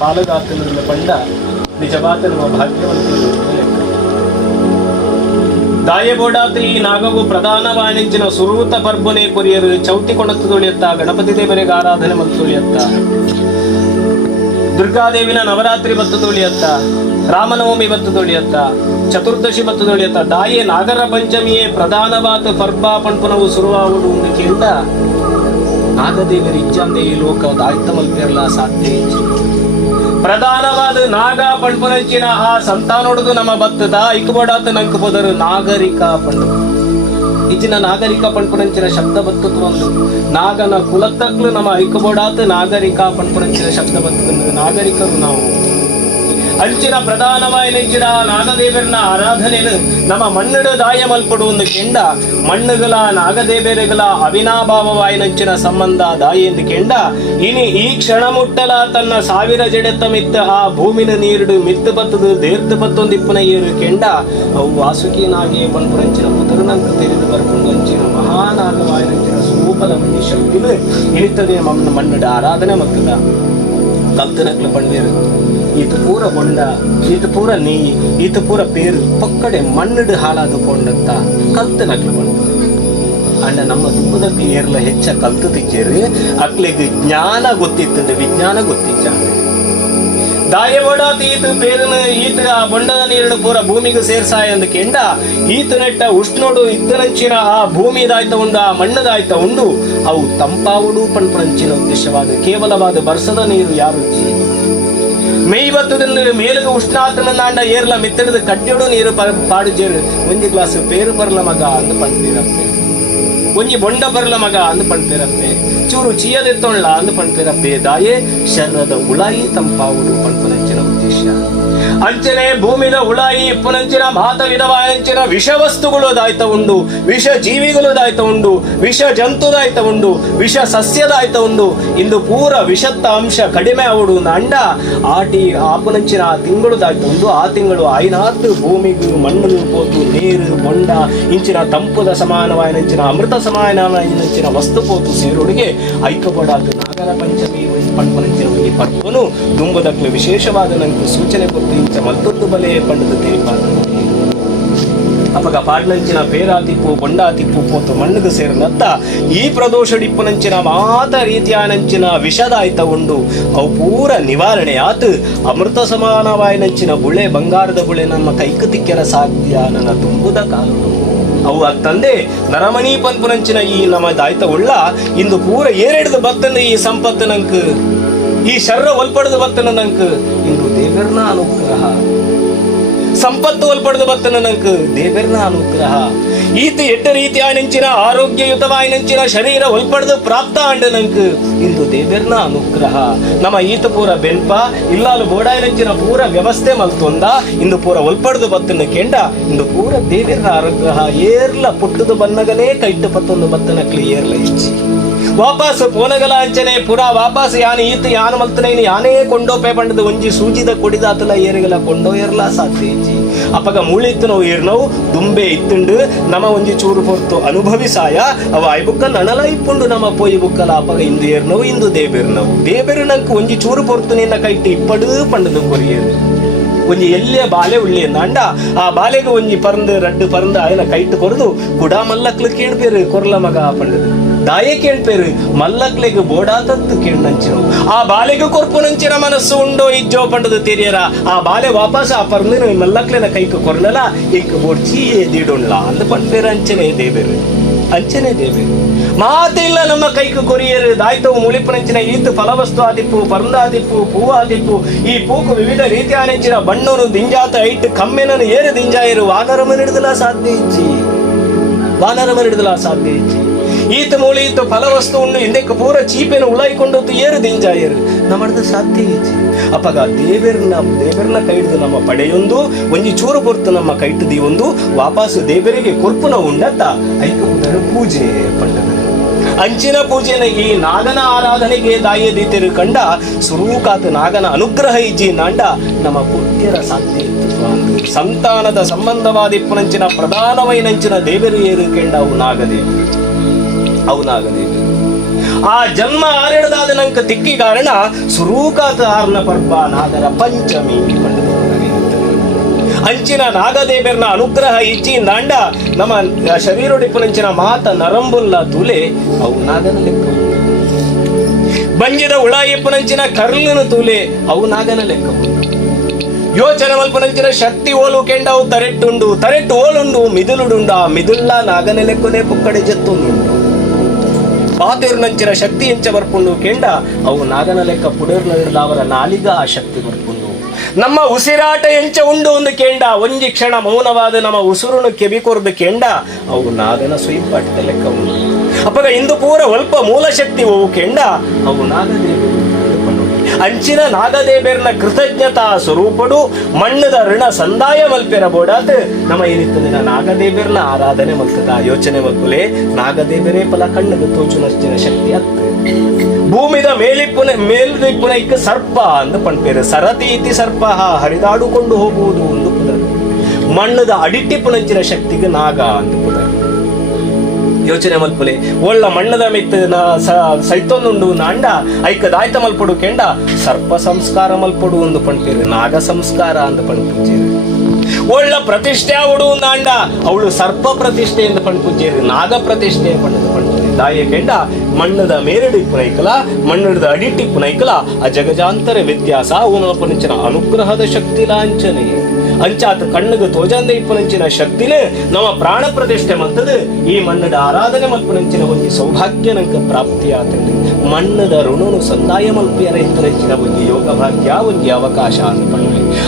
ಪಾಲುದಾತನನ್ನು ಬಂದ ನಿಜವಾದ ನಮ್ಮ ಭಾಗ್ಯವಂತರು ದಾಯಬೋಡಾತ ಈ ನಾಗವು ಪ್ರಧಾನವಾಣಿಜ್ಯನ ಸುರೂತ ಪರ್ಬನೆ ಕೊರಿಯರು ಚೌತಿ ಕೊಣತ್ತು ತುಳಿಯತ್ತ, ಗಣಪತಿ ದೇವರಿಗೆ ಆರಾಧನೆ ಮತ್ತು ತುಳಿಯತ್ತ. ದುರ್ಗಾದೇವಿನ ನವರಾತ್ರಿ ಮತ್ತು ತುಳಿಯತ್ತ, ರಾಮನವಮಿ ಮತ್ತು ತುಳಿಯತ್ತ, ಚತುರ್ದಶಿ ಮತ್ತು ತುಳಿಯತ್ತ. ದಾಯೆ ನಾಗರ ಪಂಚಮಿಯೇ ಪ್ರಧಾನವಾದ ಪರ್ಬ ಪಂಪನವು ಶುರುವಾಗುವುದು ಒಂದು ಕೇಂದ ನಾಗದೇವರ ಇಚ್ಛಾಂದೆ ಈ ಲೋಕ ಆಯ್ತ ಮಲ್ಪಿರಲ ಸಾಧ್ಯ ಪ್ರಧಾನವಾದ ನಾಗ ಪಂಪನಂಚಿನ ಆ ಸಂತಾನೊಡದು ನಮ್ಮ ಬತ್ತದ ಇಕ್ಕಬಡಾತ ನಂಕ ನಾಗರಿಕ ಪಂಡು ಇಚ್ಚಿನ ನಾಗರಿಕ ಪಂಪನಂಚಿನ ಶಬ್ದ ಬತ್ತದ ಒಂದು. ನಾಗನ ಕುಲತ್ತಕ್ಲು ನಮ್ಮ ಐಕಬೋಡಾತ ನಾಗರಿಕ ಪಂಪನಂಚಿನ ಶಬ್ದ ಬತ್ತದ ನಾಗರಿಕರು ನಾವು. ಅಂಚಿನ ಪ್ರಧಾನವಾಗಿ ನೆಂಚಿನ ನಾಗದೇವರನ ಆರಾಧನೆಯನ್ನು ನಮ್ಮ ಮಣ್ಣಡು ದಾಯ ಮಲ್ಪಡು ಒಂದು ಕೆಂಡ, ಮಣ್ಣುಗಳ ನಾಗದೇವರುಗಳ ಅವಿನಾಭಾವವಾಯಿನಂಚಿನ ಸಂಬಂಧ ದಾಯಿ ಎಂದು ಕೆಂಡ, ಇನಿ ಈ ಕ್ಷಣ ಮುಟ್ಟಲ ತನ್ನ ಸಾವಿರ ಜಡೆತ್ತ ಮಿತ್ತ ಆ ಭೂಮಿನ ನೀರುಡು ಮಿತ್ತು ಬತ್ತದು ದೇರ್ತು ಬತ್ತೊಂದು ಇಪ್ಪನ ಏರು ಕೆಂಡ. ಅವು ವಾಸುಕಿನಾಗಿ ಪಂಪುರಂಚಿನ ಪುತ್ರನಂಕ ತೆರೆದು ಬರ್ಕೊಂಡು ಅಂಚಿನ ಮಹಾನಾಗವಾಯಿನಂಚಿನ ಸೂಪದ ಶಕ್ತಿಲು ಇಳಿತದೆ ಮಮ್ಮನ ಮಣ್ಣಡ ಆರಾಧನೆ ಮಕ್ಕಳ ಕಲ್ತನಕ್ಲು ಪಂಡೇರು ಈತ ಪೂರ ಬೊಂಡ ಈತ ಪೂರ ನೀ ಈತ ಪೂರ ಪೇರು ಪಕ್ಕಡೆ ಮಣ್ಣಡು ಕೊಂಡಂತ ಪೊಂಡತ್ತ ಕಲ್ತನಕ್ಲು ಪಂಡ ಅಣ್ಣ, ನಮ್ಮ ದುಃಖದಲ್ಲಿ ಏರ್ಲ ಹೆಚ್ಚ ಕಲ್ತು ತಿಜ್ಜೇರಿ. ಅಕ್ಲಿಗೆ ಜ್ಞಾನ ಗೊತ್ತಿತ್ತಂದ್ರೆ ವಿಜ್ಞಾನ ಗೊತ್ತಿಜ್ಜ ದಾಯಬೋಡಾತ ಈತ ಪೇರನ, ಈತ ಆ ಬೊಂಡದ ನೀರು ಪೂರ ಭೂಮಿಗೆ ಸೇರ್ಸಾಯ ಅಂದ ಕೆಂಡ. ಈತ ನೆಟ್ಟ ಉಷ್ಣೋಡು ಇದ್ದನಂಚಿನ ಆ ಭೂಮಿದಾಯ್ತ ಉಂಡು, ಆ ಮಣ್ಣದಾಯ್ತ ಉಂಡು. ಅವು ತಂಪಾವುಡು ಪಣ್ಪಣಂಚಿನ ಉದ್ದೇಶವಾದ ಕೇವಲವಾದ ಬರ್ಸದ ನೀರು ಯಾರು ಉಷ್ಣಾತನ ನಾಂಡ ಏರ್ಲ ಮಿತ್ತಡದ ಕಡ್ಡಿಯೋಡು ನೀರು ಪಾಡು ಪಾಡುಜೇರು ಒಂಜಿ ಗ್ಲಾಸ್ ಪೇರು ಬರಲ ಮಗ ಅಂದು ಪಂಪಿರಪ್ಪೆ ಒಂಜಿ ಬೊಂಡ ಬರಲ ಮಗ ಅಂದು ಪಂಪಿರಪ್ಪೆ ಚೂರು ಚೀಯದೆತ್ತೊಳ್ಳ ಅಂದು ಪಂಪಿರಪ್ಪೆ ದಾಯೆ ಶರದ ಉಳಾಯಿ ತಂಪಾವುಡು ಪಂಪನಂಚಿನ ಉದ್ದೇಶ. ಅಂಚನೆ ಭೂಮಿದ ಉಳಾಯಿ ಇಪ್ಪನಂಚಿನ ಮಾತ ವಿಧವಾಯಂಚಿನ ವಿಷ ವಸ್ತುಗಳು ದಾಯ್ತ ಉಂಡು ವಿಷ ಜೀವಿಗಳು ದಾಯ್ತ ಉಂಡು ವಿಷ ಜಂತು ದಾಯ್ತ ಉಂಡು ವಿಷ ಸಸ್ಯ ದಾಯ್ತ ಉಂಡು ಇಂದು ಪೂರ ವಿಷತ್ತ ಅಂಶ ಕಡಿಮೆ ಆವುಡು ನಂಡ. ಆಟಿ ಆಪನಂಚಿನ ಆ ತಿಂಗಳು ದಾಯ್ತ ಉಂಡು ಆ ತಿಂಗಳು ಆಯ್ನಾತ್ ಭೂಮಿಗೂ ಮಣ್ಣು ಪೋತು, ನೀರು ಬೊಂಡ ಇಂಚಿನ ತಂಪುದ ಸಮಾನವಾಯನಂಚಿನ ಅಮೃತ ಸಮಾನವಾಯನಂಚಿನ ವಸ್ತು ಪೋತು ಸೇರುಡಿಗೆ ಐಕಪಡಾದ ನಾಗರ ಪಂಚಮಿ ಪಂಪನಂಚಿನ ಈ ಪರ್ವನು ದುಂಬದಕ್ಕೆ ವಿಶೇಷವಾದ ನಂತರ ಸೂಚನೆ ಕೊಟ್ಟು ಇಂಚ ಮತ್ತೊಂದು ಬಲೆ ಪಂಡದ ದೇವಿ ಅಪಗ ಪಾಡ್ನಂಚಿನ ಪೇರಾತಿಪ್ಪು, ಬೊಂಡಾತಿಪ್ಪು ಪೋತು ಮಣ್ಣಗ ಸೇರಿನತ್ತ ಈ ಪ್ರದೋಷಡಿಪ್ಪುನಂಚಿನ ಮಾತ ರೀತಿಯಾನಂಚಿನ ವಿಷದಾಯ್ತ ಉಂಡು ಅವು ಪೂರ ನಿವಾರಣೆ ಆತು ಅಮೃತ ಸಮಾನವಾಯಿನಂಚಿನ ಬುಳೆ ಬಂಗಾರದ ಬುಳೆ ನಮ್ಮ ಕೈಕ ತಿಕ್ಕೆರ ಸಾಧ್ಯ ನನ್ನ ತುಂಬುದ ಕಾಲು ಅವು ತಂದೆ ನರಮಣಿ ಪಂಪುನಂಚಿನ ಈ ನಮ್ಮ ದಾಯ್ತ ಉಳ್ಳ ಇಂದು ಪೂರ ಏರೆಡ್ದು ಭಕ್ತನ ಈ ಸಂಪತ್ತು ನಂಕ್ ಈ ಶರ್ರ ಒಲ್ಪಡದ ಭಕ್ತನ ನಂಕ್ ಇಂದು ದೇವರ್ನ ಅನುಗ್ರಹ. ಸಂಪತ್ತು ಒಲ್ಪಡದು ಬತ್ತನ ನಂಕ್ ದೇವರನ ಅನುಗ್ರಹ ಈತ ರೀತಿಯ ನೆಂಚಿನ ಆರೋಗ್ಯಯುತವಾಯಿ ನೆಂಚಿನ, ಶರೀರ ಒಲ್ಪಡದು ಪ್ರಾಪ್ತ ಅಂಡ ನಂಕ್ ಇಂದು ದೇವರನ ಅನುಗ್ರಹ ನಮ್ಮ ಈತ ಪೂರ ಬೆನ್ಪ, ಇಲ್ಲಾಲು ಬೋಡಾಯನಂಚಿನ ಪೂರ ವ್ಯವಸ್ಥೆ ಮಲ್ತೊಂದ ಇಂದು ಪೂರ ಒಲ್ಪಡದು ಬತ್ತನ ಕೆಂಡ, ಇಂದು ಪೂರ ದೇವರನ ಅನುಗ್ರಹ ಏರ್ಲ ಪುಟ್ಟದು ಬನ್ನಗನೇ ಕೈಟ್ಟು ಪತ್ತೊಂದು ಬತ್ತನ ಏರ್ಲ ಇಚ್ಚಿ. ವಾಪಸ್ ಪೋನಗಲ ಅಂಚನೆ ಪುರ ವಾಪಸ್ ಯಾನ ಈತ ಯಾನ ಮಲ್ತನೆ ಯಾನೇ ಕೊಂಡೋಪೆ ಪಂಡದ ಒಂಜಿ ಸೂಜಿದ ಕೊಡಿದಾತಲ ಏರಿಗಲ ಕೊಂಡೋ ಇರಲ ಸಾಧ್ಯ ಇಜ್ಜಿ ಅಪಗ ಮೂಳಿತ್ತು ನಾವು ಏರ್ನವು ದುಂಬೆ ಇತ್ತುಂಡು, ನಮ ಒಂಜಿ ಚೂರು ಹೊರ್ತು ಅನುಭವಿಸಾಯ, ಅವ ಐಬುಕ್ಕ ನನಲ ಇಪ್ಪುಂಡು ನಮ ಪೋಯಿ ಬುಕ್ಕಲ, ಅಪಗ ಇಂದು ಏರ್ನವು ಇಂದು ದೇಬೇರು ಒಂಜಿ ಚೂರು ಪೊರ್ತು ನಿನ್ನ ಕೈಟ್ಟು ಇಪ್ಪಡು ಪಂಡದು ಕೊರಿಯರು. ಒಂಜಿ ಎಲ್ಲೇ ಬಾಲೆ ಉಳ್ಳಿ ಅಂಡ ಆ ಬಾಲೆಗೆ ಒಂಜಿ ಪರಂದು, ರಡ್ಡು ಪರಂದು ಆಯನ ಕೈಟ್ ಕೊರದು, ಕುಡಾ ಮಲ್ಲಕ್ಲು ಕೇಳ್ಬೇರು ಕೊರ್ಲ ಮಗ ಪಂಡದು. ದಾಯ ಕೇಳ್ಪೇರು ಮಲ್ಲಕ್ಲೆಗ್ ಬೋಡಾತತ್ತು ಕೇಳ್ನಂಚಿರು. ಆ ಬಾಲೆಗೆ ಕೊರ್ಪು ನಂಚಿನ ಮನಸ್ಸು ಉಂಡೋ ಇಜ್ಜೋ ಪಂಡದು ತೆರಿಯರ. ಆ ಬಾಲೆ ವಾಪಸ್ ಆ ಪರಂದಿನ ಮಲ್ಲಕ್ಲೆನ ಕೈಕ್ ಕೊರ್ನಲ ಇಂಕ್ ಬೋಡ್ಚಿ ಎದಿಡುಣ್ಲ ಅಂದ್ ಪಂಡ್ಪೇರು ಅಂಚನೆ ದೇಬೇರು ಅಂಚನೆ ದೇವೆ ಮಾತಿಲ್ಲ ನಮ್ಮ ಕೈಕು ಕೊರಿಯರು. ದಾಯ್ತವು ಮುಳಿಪುನಂಚಿನ ಈತು ಫಲವಸ್ತು ಆದಿಪ್ಪು ಪರಂದಾದಿಪ್ಪು ಪೂ ಆದಿಪ್ಪು. ಈ ಪೂಕು ವಿವಿಧ ರೀತಿಯ ನೆಂಚಿನ ಬಣ್ಣನು ದಿಂಜಾತ ಐಟ್, ಕಮ್ಮೆನನು ಏರು ದಿಂಜಾಯರು. ವಾನರಮ ಹಿಡಿದಲ ಸಾಧ್ಯ ಇಚ್ಚಿ. ವಾನರಮ ಹಿಡಿದಲ ಸಾಧ್ಯ ಇಚ್ಚಿ. ಈತ ಮೂಳಿ, ಈತ ಫಲವಸ್ತು ಉಂಡು ಹಿಂದಕ್ಕೆ ಪೂರ ಚೀಪೆನ ಉಳಾಯ್ಕೊಂಡದ್ದು ಏರು ದಿಂಜಾಯರು ನಮ್ಮಡ್ದು ಸಾಧ್ಯ ಇಚ್ಚಿ ಅಪಗ ದೇವರನ್ನ ದೇವರನ್ನ ಕೈಡ್ದು ನಮ್ಮ ಪಡೆಯೊಂದು, ಒಂಜಿ ಚೂರು ಕೊರ್ತು ನಮ್ಮ ಕೈಟದಿ ಒಂದು ವಾಪಸ್ ದೇವರಿಗೆ ಕೊರ್ಪುನ ಉಂಡತ್ತ ಐಕ ಪೂಜೆ ಪಂಡದ. ಅಂಚಿನ ಪೂಜೆನ ಈ ನಾಗನ ಆರಾಧನೆಗೆ ದಾಯದಿತಿರು ಕಂಡ, ಸುರೂಕಾತ ನಾಗನ ಅನುಗ್ರಹ ಇಜ್ಜಿ ನಾಂಡ, ನಮ್ಮ ಪುತ್ಯರ ಸಾಧ್ಯ. ಸಂತಾನದ ಸಂಬಂಧವಾದಿಪ್ಪನಂಚಿನ ಪ್ರಧಾನವೈನಂಚಿನ ದೇವರು ಏರು ಕೆಂಡ ಅವು ನಾಗದೇವಿ ಅವು ನಾಗದೇವಿ ಆ ಜನ್ಮ ಆರಿಡದಾದ ನಂಕ ತಿಕ್ಕಿ ಕಾರಣ ಸುರೂಕಾತ ಆರ್ನ ಪರ್ಬ ನಾಗರ ಪಂಚಮಿ ಅಂಚಿನ ನಾಗದೇವರನ ಅನುಗ್ರಹ ಇಚ್ಚಿ ನಾಂಡ ನಮ್ಮ ಶರೀರೊಡಿಪುನಂಚಿನ ಮಾತ ನರಂಬುಲ್ಲ ತುಲೆ ಅವು ನಾಗನ ಲೆಕ್ಕ ಬಂಜಿದ ಉಳಾಯಿಪ್ಪುನಂಚಿನ ಕರ್ಲನ ತುಲೆ ಅವು ನಾಗನ ಲೆಕ್ಕ ಯೋಚನೆ ಮಲ್ಪನಂಚಿನ ಶಕ್ತಿ ಓಲು ಕೆಂಡ ಅವು ತರೆಟ್ಟುಂಡು, ತರೆಟ್ಟು ಓಲುಂಡು, ಮಿದುಲುಡುಂಡ ಮಿದುಲ್ಲ ನಾಗನ ಲೆಕ್ಕನೆ ಪುಕ್ಕಡೆ ಜತ್ತುಂಡು. ಪಾತಿರ್ನಂಚಿನ ಶಕ್ತಿ ಎಂಚ ಬರ್ಪುಂಡು ಕೆಂಡ, ಅವು ನಾಗನ ಲೆಕ್ಕ ಪುಡೇರ್ನ ಅವರ ನಾಲಿಗ ಆ ಶಕ್ತಿ ಬರ್ಪುಂಡು ನಮ್ಮ ಉಸಿರಾಟ ಎಂಚ ಉಂಡು ಒಂದು ಕೆಂಡ, ಒಂಜಿ ಕ್ಷಣ ಮೌನವಾದ ನಮ್ಮ ಉಸಿರನ್ನು ಕೆಬಿಕೊರ್ದು ಕೆಂಡ, ಅವು ನಾಗನ ಸುಯಿಪಾಟದ ಲೆಕ್ಕ ಉಂಡು ಅಪ್ಪಗ ಇಂದು ಪೂರ ಅಲ್ಪ ಮೂಲ ಶಕ್ತಿ ಅವು ಕೆಂಡ, ಅವು ನಾಗದೇವಿ ಅಂಚಿನ ನಾಗದೇವೇರ್ನ ಕೃತಜ್ಞತಾ ಸ್ವರೂಪಡು, ಮಣ್ಣದ ಋಣ ಸಂದಾಯ ಮಲ್ಪೆರ ಬೋಡಾತ್ ನಮ್ಮ ಏನಿತ್ತು ದಿನ ನಾಗದೇವೇರ್ನ ಆರಾಧನೆ ಮಲ್ತದ ಯೋಚನೆ ಮಲ್ಪುಲೆ ನಾಗದೇವರೇ ಫಲ ಕಣ್ಣಗೆ ತೋಚುನಷ್ಟಿನ ಶಕ್ತಿ ಅತ್ತ ಭೂಮಿದ ಮೇಲಿಪ್ಪುನ, ಮೇಲ್ದಿಪ್ಪುನ ಇಕ್ಕ ಸರ್ಪ ಅಂತ ಪಣ್ಪೇರು. ಸರತಿ ಇತಿ ಸರ್ಪ ಹರಿದಾಡುಕೊಂಡು ಹೋಗುವುದು ಒಂದು ಪುನರ್. ಮಣ್ಣದ ಅಡಿಟ್ಟಿಪ್ಪುನಂಚಿನ ಶಕ್ತಿಗೆ ನಾಗ ಅಂತ ಪದ ಯೋಚನೆ ಮಲ್ಪುಲೆ. ಒಳ್ಳ ಮಣ್ಣದ ಮಿತ್ ಸೈತೊಂದುಂಡು ನಾಂಡ ಐಕ ದಾಯ್ತ ಮಲ್ಪಡು ಕೆಂಡ, ಸರ್ಪ ಸಂಸ್ಕಾರ ಮಲ್ಪಡು ಒಂದು ಪಣ್ಪೇರು, ನಾಗ ಸಂಸ್ಕಾರ ಅಂತ ಪಣ್ಪುಜೇರು ಒಳ್ಳ ಪ್ರತಿಷ್ಠೆ ಅವಡು ನಾಂಡ, ಅವಳು ಸರ್ಪ ಪ್ರತಿಷ್ಠೆ ಎಂದು ಪಣ್ಪುಜೇರು ನಾಗ ಪ್ರತಿಷ್ಠೆ ಪಣ್ಣದು ಪಣ್ಪುಜೆ ದಾಯ ಕೆಂಡ, ಮಣ್ಣದ ಮೇರಡಿ ಪುನೈಕಲ ಮಣ್ಣದ ಅಡಿಟಿ ಪುನೈಕಲ ಆ ಜಗಜಾಂತರ ವ್ಯತ್ಯಾಸ ಅವನಪನಿಂಚಿನ ಅನುಗ್ರಹದ ಶಕ್ತಿ ಲಾಂಛನೆ ಅಂಚಾತ ಕಣ್ಣುಗೆ ತೋಜಂದ ಇಪ್ಪನಂಚಿನ ಶಕ್ತಿನೇ ನಮ್ಮ ಪ್ರಾಣ ಪ್ರತಿಷ್ಠೆ ಮಂತದ ಈ ಮಣ್ಣದ ಆರಾಧನೆ ಮಲ್ಪನಂಚಿನ ಒಂದು ಸೌಭಾಗ್ಯ ನಂಗೆ ಪ್ರಾಪ್ತಿ ಆತಂದು ಮಣ್ಣದ ಋಣನು ಸಂದಾಯ ಮಲ್ಪಿಯರ ಇತ್ತರಂಚಿನ ಒಂದು ಯೋಗ ಭಾಗ್ಯ ಒಂದು ಅವಕಾಶ ಅಂತ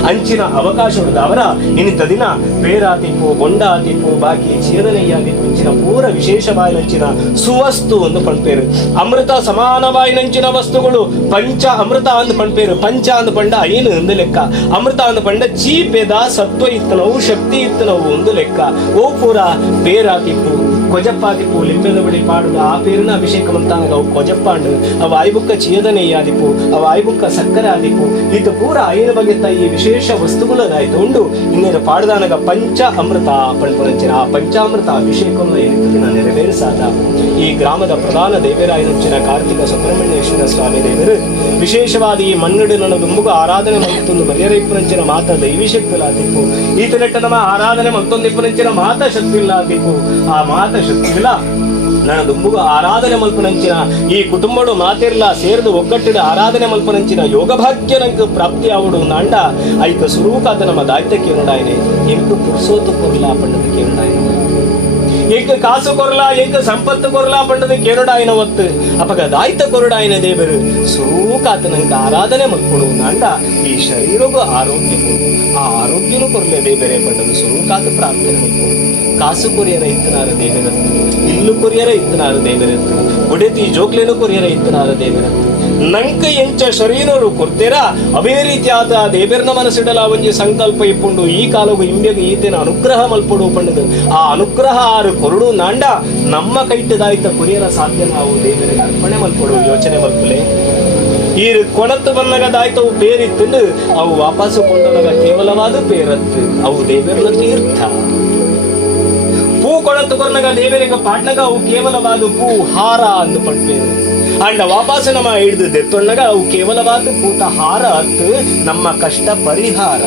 ಅಂಚಿನ ಅವಕಾಶ ಅವರ ಇನ್ನಿತ ದಿನ ಪೇರಾತಿಪ್ಪು ಗೊಂಡಾತಿಪ್ಪು ಬಾಕಿ ಚೇದನೆಯಾದಿಪ್ಪು ಇಂಚಿನ ಪೂರ ವಿಶೇಷವಾಯಿನಂಚಿನ ಸುವಸ್ತು ಅಂದು ಪಣ್ಪೇರು. ಅಮೃತ ಸಮಾನವಾಯಿನಂಚಿನ ವಸ್ತುಗಳು ಪಂಚ ಅಮೃತ ಅಂದು ಪಣ್ಪೇರು. ಪಂಚ ಅಂದು ಪಂಡ ಏನು ಒಂದು ಲೆಕ್ಕ. ಅಮೃತ ಅಂದು ಪಂಡ ಚೀಪೆದ ಸತ್ವ ಇತ್ತನವು, ಶಕ್ತಿ ಇತ್ತನವು ಒಂದು ಲೆಕ್ಕ. ಓ ಪೂರ ಪೇರಾತಿಪ್ಪು ಕೊಜಪ್ಪಾದಿಪ್ಪು ಲಿಂಬೆದ ಬಳಿ ಪಾಡು ಆ ಪೇರಿನ ಅಭಿಷೇಕ ಮಂತಾನಗ ಅವು ಕೊಜಪ್ಪಾಂಡು, ಅವ ಆಯ್ಬುಕ್ಕ ಚೀದನೆಯಾದಿಪ್ಪು ಅವು ಆಯ್ಬುಕ್ಕ ಸಕ್ಕರೆ ಆದಿಪ್ಪು ಇದು ಪೂರ ಐನ ಬಗ್ಗೆ ತಾಯಿ ವಿಶೇಷ ವಸ್ತುಗಳದಾಯ್ತು ಉಂಡು ಇನ್ನೇನು ಪಾಡದಾನಗ ಪಂಚ ಅಮೃತ ಪಣ್ಪುನಂಚಿನ ಆ ಪಂಚಾಮೃತ ಅಭಿಷೇಕವನ್ನು ಏನಿತ್ತು ದಿನ ನೆರವೇರಿಸಾದ ಈ ಗ್ರಾಮದ ಪ್ರಧಾನ ದೇವರಾಯನಂಚಿನ ಕಾರ್ತಿಕ ಸುಬ್ರಹ್ಮಣ್ಯೇಶ್ವರ ಸ್ವಾಮಿ ದೇವರು. ವಿಶೇಷವಾದ ಈ ಮನ್ನಡು ನನ್ನ ದುಂಬುಗ ಆರಾಧನೆ ಮತ್ತೊಂದು ಮರ್ಯರೈಪುನಂಚಿನ ಮಾತ ದೈವಿ ಶಕ್ತಿಲಾದಿಪ್ಪು ಇಲ್ಲಾದಿಪ್ಪು ಈತನೆಟ್ಟ ನಮ್ಮ ಆರಾಧನೆ ಮತ್ತೊಂದಿಪ್ಪುರಂಚಿನ ಮಾತ ಶಕ್ತಿ ಇಲ್ಲಾದಿಪ್ಪು ಆ ಮಾತ ಶಕ್ತಿ ಇಲ್ಲ ನನ್ನ ಆರಾಧನೆ ಮಲ್ಪನಂಚಿನ, ಈ ಕುಟುಂಬಡು ಮಾತಿರ್ಲ ಸೇರಿದು ಒಗ್ಗಟ್ಟಿಡ ಆರಾಧನೆ ಮಲ್ಪನಂಚಿನ ಯೋಗ ಭಾಗ್ಯ ನಂಗೆ ಪ್ರಾಪ್ತಿ ಆವಡು ನಾಂಡ, ಐಕ ಸುರೂಕಾದ ನಮ್ಮ ದಾಯಿತ್ಯ ನೋಡಾಯನೆ ಎಂಟು ಪುರುಸೋತು ಕೊರ್ಲ ಪಂಡದ ನೋಡಾಯನೆ ಏಕ ಕಾಸು ಕೊರಲ, ಏಕ ಸಂಪತ್ತು ಕೊರಲ ಪಂಡದ ಕೆರಡಾಯನ ಒತ್ತು. ಅಪಗ ದಾಯಿತ ಕೊರಡಾಯನ ದೇವರು. ಸುರೂಕಾತನಂಕ ಆರಾಧನೆ ಮಕ್ಕಳು, ನಾಂಡ ಈ ಶರೀರಗೂ ಆರೋಗ್ಯ ಕೊಡು ಆ ಆರೋಗ್ಯನು ಕೊರಲೆ ದೇವರೇ ಪಂಡದು ಸುರೂಕಾತ ಪ್ರಾರ್ಥನೆ ಮಕ್ಕಳು ಕಾಸು ಕೊರಿಯರ ಇತ್ತನಾರ ದೇವರತ್ತು ಇಲ್ಲು ಕೊರಿಯರ ಇತ್ತನಾರ ದೇವರತ್ತು ಒಡೆತಿ ಜೋಕ್ಲೇನು ಕೊರಿಯರ ಇತ್ತನಾರ ದೇವರತ್ತು ನಂಕ ಎಂಚ ಶರೀರರು ಕೊರ್ತೇರ ಅವೇ ರೀತಿಯಾದ ದೇವೇರ್ನ ಮನಸ್ಸಿಡಲ ಒಂಜಿ ಸಂಕಲ್ಪ ಇಪ್ಪುಂಡು ಈ ಕಾಲವು ಇಂಬೆಗೆ ಈತನ ಅನುಗ್ರಹ ಮಲ್ಪಡು ಪಂಡದು ಆ ಅನುಗ್ರಹ ಆರು ಕೊರಡು ನಾಂಡ ನಮ್ಮ ಕೈಟದಾಯ್ತ ಕುರಿಯರ ಸಾಧ್ಯ ನಾವು ದೇವರಿಗೆ ಅರ್ಪಣೆ ಮಲ್ಪಡು, ಯೋಚನೆ ಮಲ್ಪಲೆ. ಈ ಕೊಣತ್ತು ಬಂದಾಗ ದಾಯ್ತವು ಪೇರಿತ್ತು ಅವು ವಾಪಸ್ಸು ಕೊಂಡಾಗ ಕೇವಲವಾದ ಪೇರತ್ತು. ಅವು ದೇವರ ತೀರ್ಥ. ಪೂ ಕೊಳತು ಕೊರ್ನಗ ದೇವರಿಗೆ ಪಾಟ್ನಾಗ ಅವು ಕೇವಲವಾದ ಪೂ ಹಾರ ಅಂದು ಪಡ್ಪೇರು. ಅಂಡ ವಾಪಸ್ ನಮ್ಮ ಹಿಡಿದು ದೆತ್ತೊಂಡಾಗ ಅವು ಕೇವಲವಾದ ಹಾರ ಅತ್ತು, ನಮ್ಮ ಕಷ್ಟ ಪರಿಹಾರ.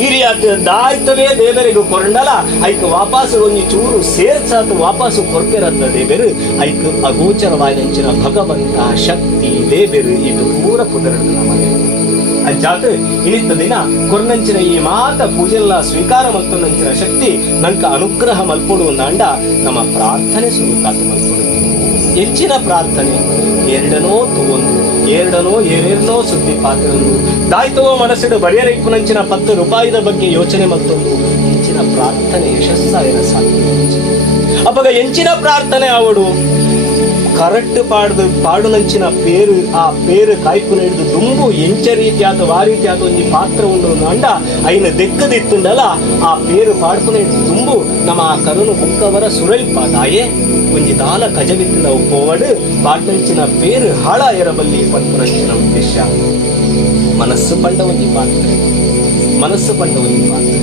ಹಿರಿಯ ದಾಯ್ತವೇ ದೇವರಿಗೂ ಕೊರಂಡಲ ಐಕ್ ವಾಪಸ್ ಒಂಜಿ ಚೂರು ಸೇರ್ಸಾತು, ವಾಪಾಸು ಕೊರ್ಪೆರತ್ತ ದೇವರು. ಐಕ್ ಅಗೋಚರವಾದಂಚಿನ ಭಗವಂತ ಶಕ್ತಿ ದೇವರು. ಇದು ಪೂರ ಪುದರಡು ನಮಗೆ. ಅಂಚಾತ್ ಇಳಿತ ದಿನ ಕೊರ್ನಂಚಿನ ಈ ಮಾತ ಪೂಜೆಲ್ಲ ಸ್ವೀಕಾರ ಮಲ್ಪನಂಚಿನ ಶಕ್ತಿ, ನಂಕ ಅನುಗ್ರಹ ಮಲ್ಪೊಡು ನಾಂಡ ನಮ್ಮ ಪ್ರಾರ್ಥನೆ ಸುರುಕಾತು ಮಲ್ಪೊಡು ಹೆಚ್ಚಿನ ಪ್ರಾರ್ಥನೆ. ಎರಡನೋ ತಗೊಂಡು, ಎರಡನೋ ಏನೇನೋ ಸುದ್ದಿ ಪಾತ್ರೊಂದು ದಾಯ್ತವೋ ಮನಸ್ಸಿಡು ಬರೆಯರೈಪುನಂಚಿನ ಪತ್ತು ರೂಪಾಯಿದ ಬಗ್ಗೆ ಯೋಚನೆ ಮತ್ತೊಂದು. ಹೆಚ್ಚಿನ ಪ್ರಾರ್ಥನೆ ಯಶಸ್ಸಾಗಿರ ಸಾಧ್ಯ. ಅವಾಗ ಎಂಚಿನ ಪ್ರಾರ್ಥನೆ ಅವಡು ಕರೆಕ್ಟ್ ಪಾಡ್ದು ಪಾಡುನಂಚಿನ ಪೇರು ಆ ಪೇರು ಕಾಯ್ಪುನ ಹಿಡಿದು ದುಂಬು ಎಂಚ ರೀತಿಯಾದ ವಾ ರೀತಿಯಾದ ಒಂದು ಪಾತ್ರ ಉಂಡು ಅಂಡ ಐನ ದೆಕ್ಕದಿತ್ತುಂಡಲ ಆ ಪೇರು ಪಾಡ್ಪುನ ಹಿಡಿದು ದುಂಬು ನಮ್ಮ ಆ ಕರುನು ಬುಕ್ಕವರ ಸುರೈಪ ದಾಯೆ ಒಂಜಿ ದಾಲ ಕಜವಿತ್ತಿನ ಉಪ್ಪೋವಡು ಪಾಡ್ನಂಚಿನ ಪೇರು ಹಾಳ ಎರಬಲ್ಲಿ ಪನ್ಪುನಂಚಿನ ಉದ್ದೇಶ ಮನಸ್ಸು ಪಂಡ ಒಂಜಿ ಪಾತ್ರ ಮನಸ್ಸು ಪಂಡ ಒಂಜಿ ಪಾತ್ರ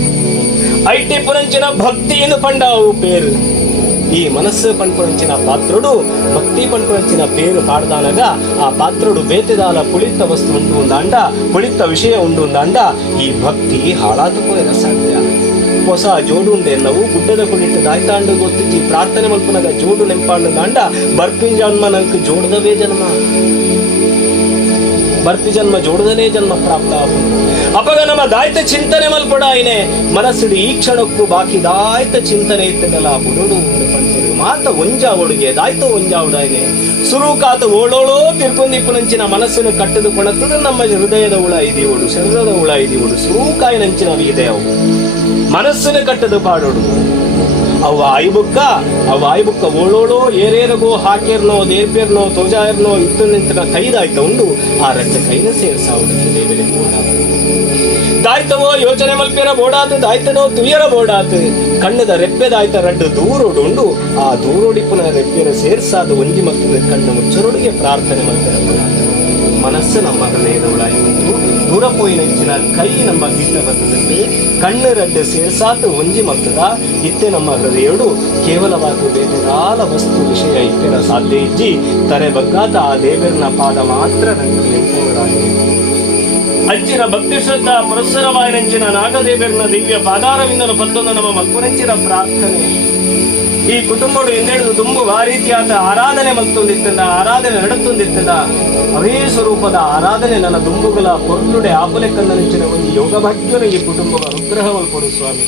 ಐಟಿ ಪುರಂಚಿನ ಭಕ್ತಿ ಎಂದು ಪಂಡ ಅವು ಪೇರು ಈ మనస్సు పనుకొనిచ్చిన పాత్రుడు ಭಕ್ತಿ పనుకొనిచ్చిన పేరు పాడదానగా ಆ పాత్రుడు వేతదాల ಕುಳಿತ ವಸ್ತು ಉಂಟು ಉಂದಾಂಡ ಕುಳಿತ ವಿಷಯ ಉಂಡು ದಾಂಡ ಈ ಭಕ್ತಿ ಹಾಳಾದ ಪೋಯರ ಸಾಧ್ಯ. ಹೊಸ ಜೋಡು ನವು ಗುಡ್ಡದ ಕುಣಿತ ದಾಯ್ತಾಂಡು ಗೊತ್ತಿಜ್ಜಿ ಪ್ರಾರ್ಥನೆ ಮಲ್ಪನಗ ಜೋಡು ನೆಂಪಾಂಡು ದಾಂಡ ಬರ್ಪಿ ಜನ್ಮ ನಂಗೆ ಜೋಡದವೇ ಜನ್ಮ. ಬರ್ಪಿ ಜನ್ಮ ಜೋಡದನೇ ಜನ್ಮ ಪ್ರಾಪ್ತ ಅಪಗ ನಮ್ಮ ದಾಯ್ತ ಚಿಂತನೆ ಮಲ್ಪಡ ಐನೆ ಮನಸ್ಸಿಡು ಈ ಕ್ಷಣಕ್ಕೂ ಬಾಕಿ ದಾಯ್ತ ಚಿಂತನೆ ಇತ್ತದಲ್ಲ ಬುಡುಡು ಉಂಡು ಪಂಚರು ಮಾತ ಒಂಜಾ ಒಡುಗೆ, ದಾಯ್ತ ಒಂಜಾ ಉಡಾಯ್ನೆ ಸುರುಕಾತ ಓಡೋಳೋ ತಿರ್ಕೊಂದಿಪ್ಪುನಂಚಿನ ಮನಸ್ಸನ್ನು ಕಟ್ಟದು ಕೊಣತದ ನಮ್ಮ ಹೃದಯದ ಉಳ ಇದೀವಡು ಶರೀರದ ಹುಳ ಇದೀವಡು ಸುರುಕಾಯಿ ನಂಚಿನ ಅವು. ಮನಸ್ಸನ್ನು ಕಟ್ಟದು ಪಾಡೋಡು. ಅವು ಆಯ್ಬುಕ್ಕ ಅವು ಆಯ್ಬುಕ್ಕ ಓಳೋಳೋ ಏರೇರಗೋ, ಹಾಕೇರ್ನೋ ದೇರ್ಪೇರ್ನೋ ತೋಜಾಯರ್ನೋ ಇತ್ತು ನಿಂತ ಕೈದಾಯ್ತ ಉಂಡು, ಆ ರಕ್ತ ಕೈನ ಸೇರ್ಸಾವು. ದೇವರೇ ಕೂಡ ದಾಯ್ತವೋ, ಯೋಚನೆ ಮಲ್ಪೆರ ಬೋಡಾತು, ದಾಯ್ತನೋ ತುಯರ ಬೋಡಾತು. ಕಣ್ಣದ ರೆಪ್ಪೆದಾಯ್ತ ರಡ್ಡ ದೂರೋಡುಂಡು, ಆ ದೂರೋಡಿಪ್ಪನ ರೆಪ್ಪೆನ ಸೇರ್ಸಾದ ಒಂಜಿ ಮಕ್ಕಳ ಕಣ್ಣು ಮುಚ್ಚರೊಡಿಗೆ ಪ್ರಾರ್ಥನೆ ಬೋಡಾತು. ಮನಸ್ಸು ನಮ್ಮ ಹೃದಯದ ಒಳಗೆ ದೂರ ಕೈ ನಮ್ಮ ಗಿಟ್ಟ ಬರ್ತದಂತೆ ಕಣ್ಣು ರಡ್ಡ ಸೇರ್ಸಾತ ಒಂಜಿ ಮಕ್ಕದ ಇತ್ತೆ ನಮ್ಮ ಹೃದಯಡು ಕೇವಲವಾದ ಬೇಟೆದಾಲ ವಸ್ತು ವಿಷಯ ಇತ್ತಿನ ಸಾಧ್ಯ ಇಜ್ಜಿ. ತರೆ ಬಗ್ಗಾತ ಆ ದೇವರನ ಪಾದ ಮಾತ್ರ ನನಗೆ ಅಜ್ಜಿನ ಭಕ್ತಿ ಶ್ರದ್ಧಾ ಪುರಸ್ಸರವಾಯಿನಂಚಿನ ನಾಗದೇವರನ ದಿವ್ಯ ಪಾದಾರವಿಂದನು ಮತ್ತೊಂದು ನಮ್ಮ ಮಕ್ಕುನಂಚಿನ ಪ್ರಾರ್ಥನೆ. ಈ ಕುಟುಂಬಗಳು ಇನ್ನೆಳೆದು ತುಂಬು ಆ ರೀತಿಯಾದ ಆರಾಧನೆ ಮತ್ತೊಂದಿತ್ತದ ಆರಾಧನೆ ನಡತ್ತೊಂದಿತ್ತದ ಅವೇ ಸ್ವರೂಪದ ಆರಾಧನೆ ನನ್ನ ದುಂಬುಗಳ ಪೊರ್ಲುಡೆ ಆಪಲೆ ಕನ್ನಂಚಿನ ಒಂದು ಯೋಗ ಭಾಗ್ಯನ ಈ ಕುಟುಂಬದ ಅನುಗ್ರಹವನ್ನು ಕೊಡು ಸ್ವಾಮಿ.